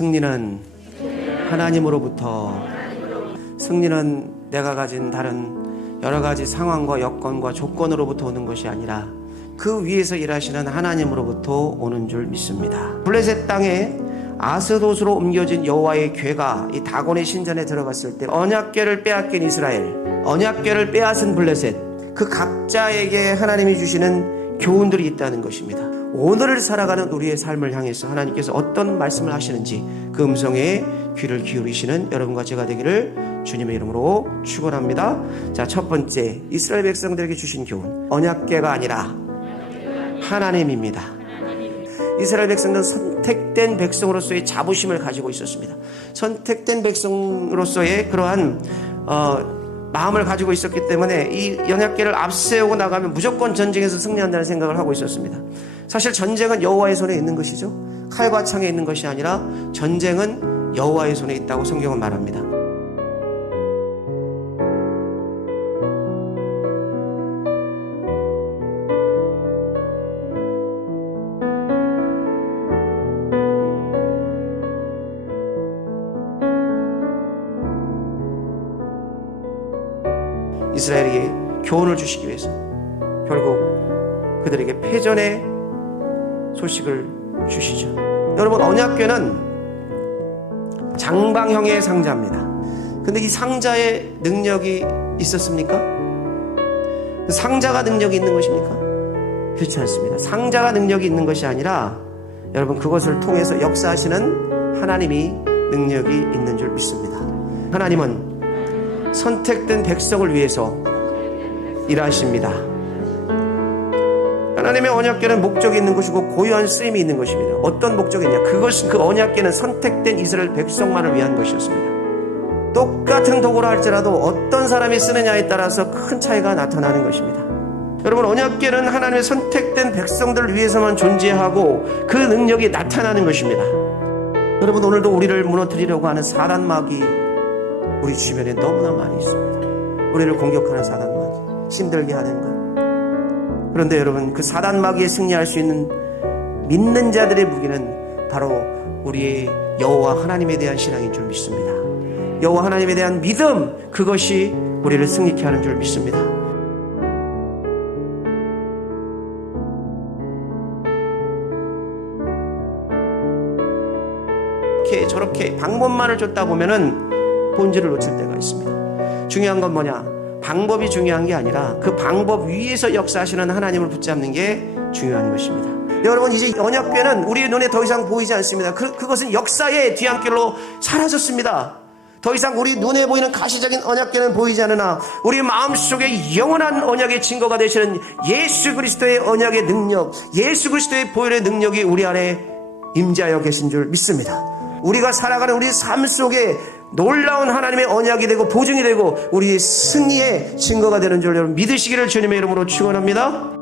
승리는 하나님으로부터, 승리는 내가 가진 다른 여러 가지 상황과 여건과 조건으로부터 오는 것이 아니라 그 위에서 일하시는 하나님으로부터 오는 줄 믿습니다. 블레셋 땅에 아스돗으로 옮겨진 여호와의 궤가 이 다곤의 신전에 들어갔을 때 언약궤를 빼앗긴 이스라엘, 언약궤를 빼앗은 블레셋, 그 각자에게 하나님이 주시는 교훈들이 있다는 것입니다. 오늘을 살아가는 우리의 삶을 향해서 하나님께서 어떤 말씀을 하시는지 그 음성에 귀를 기울이시는 여러분과 제가 되기를 주님의 이름으로 축원합니다. 자, 첫 번째, 이스라엘 백성들에게 주신 교훈, 언약궤가 아니라 하나님입니다. 이스라엘 백성들은 선택된 백성으로서의 자부심을 가지고 있었습니다. 선택된 백성으로서의 그러한 마음을 가지고 있었기 때문에 이 언약궤를 앞세우고 나가면 무조건 전쟁에서 승리한다는 생각을 하고 있었습니다. 사실 전쟁은 여호와의 손에 있는 것이죠. 칼과 창에 있는 것이 아니라 전쟁은 여호와의 손에 있다고 성경은 말합니다. 이스라엘에게 교훈을 주시기 위해서 결국 그들에게 패전의 소식을 주시죠. 여러분, 언약궤는 장방형의 상자입니다. 근데 이 상자에 능력이 있었습니까? 그 상자가 능력이 있는 것입니까? 그렇지 않습니다. 상자가 능력이 있는 것이 아니라 여러분, 그것을 통해서 역사하시는 하나님이 능력이 있는 줄 믿습니다. 하나님은 선택된 백성을 위해서 일하십니다. 하나님의 언약궤는 목적이 있는 것이고 고유한 쓰임이 있는 것입니다. 어떤 목적이냐? 그 언약궤는 선택된 이스라엘 백성만을 위한 것이었습니다. 똑같은 도구라 할지라도 어떤 사람이 쓰느냐에 따라서 큰 차이가 나타나는 것입니다. 여러분, 언약궤는 하나님의 선택된 백성들을 위해서만 존재하고 그 능력이 나타나는 것입니다. 여러분, 오늘도 우리를 무너뜨리려고 하는 사단마귀 우리 주변에 너무나 많이 있습니다. 우리를 공격하는 사단마귀, 힘들게 하는 것. 그런데 여러분, 그 사단마귀에 승리할 수 있는 믿는 자들의 무기는 바로 우리의 여호와 하나님에 대한 신앙인 줄 믿습니다. 여호와 하나님에 대한 믿음, 그것이 우리를 승리케 하는 줄 믿습니다. 저렇게 방법만을 줬다 보면은 본질을 놓칠 때가 있습니다. 중요한 건 뭐냐? 방법이 중요한 게 아니라 그 방법 위에서 역사하시는 하나님을 붙잡는 게 중요한 것입니다. 여러분, 이제 언약궤는 우리의 눈에 더 이상 보이지 않습니다. 그것은 역사의 뒤안길로 사라졌습니다. 더 이상 우리 눈에 보이는 가시적인 언약궤는 보이지 않으나 우리 마음속에 영원한 언약의 증거가 되시는 예수 그리스도의 언약의 능력, 예수 그리스도의 보혈의 능력이 우리 안에 임재하여 계신 줄 믿습니다. 우리가 살아가는 우리 삶 속에 놀라운 하나님의 언약이 되고 보증이 되고 우리의 승리의 증거가 되는 줄 여러분 믿으시기를 주님의 이름으로 축원합니다.